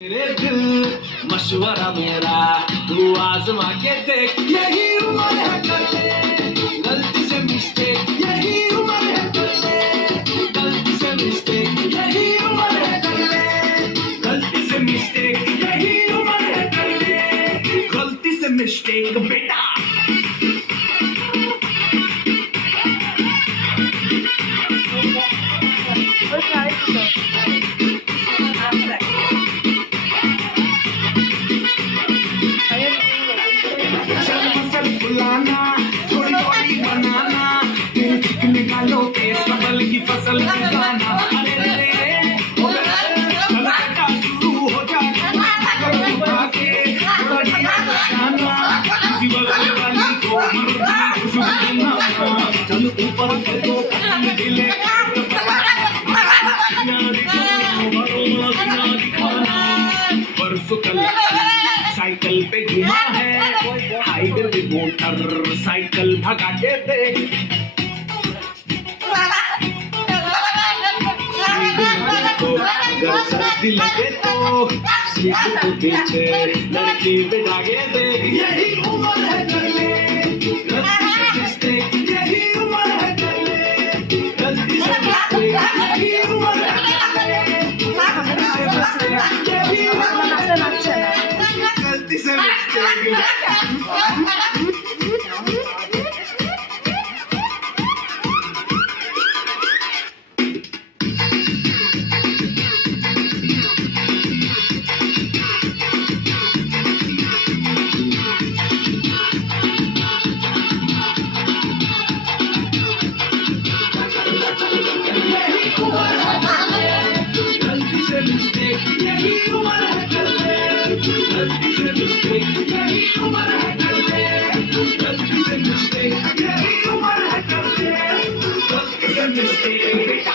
मेरे दिल मशवरा मेरा तू आजमा के देख, यही उम्र है कर ले गलती से मिस्टेक, यही उम्र है कर ले गलती से मिस्टेक, यही उम्र है कर ले गलती से मिस्टेक, यही उम्र है कर ले गलती से मिस्टेक बेटा। थोड़ी बॉडी बनाना, निकालो केस कबल की फसल लगाना। अरे रे हो गया शुरू हो जाना, किसी बगल वाली को चल ऊपर तो दिले परसों कल साइकिल पे घुमा है, हाईवे पे मोटर साइकिल भगा के देख। अगर सर्दी लगे तो सीट को पीछे लड़की बिठा के देख, यही उम्र है कर ले गलती से मिस्टेक, यही उम्र है कर ले गलती से मिस्टेक, यही उम्र है कर ले गलती से मिस्टेक, यही उम्र है कर ले गलती से मिस्टेक, यही उम्र है कर ले गलती से मिस्टेक, यही उम्र है कर ले गलती से मिस्टेक बेटा।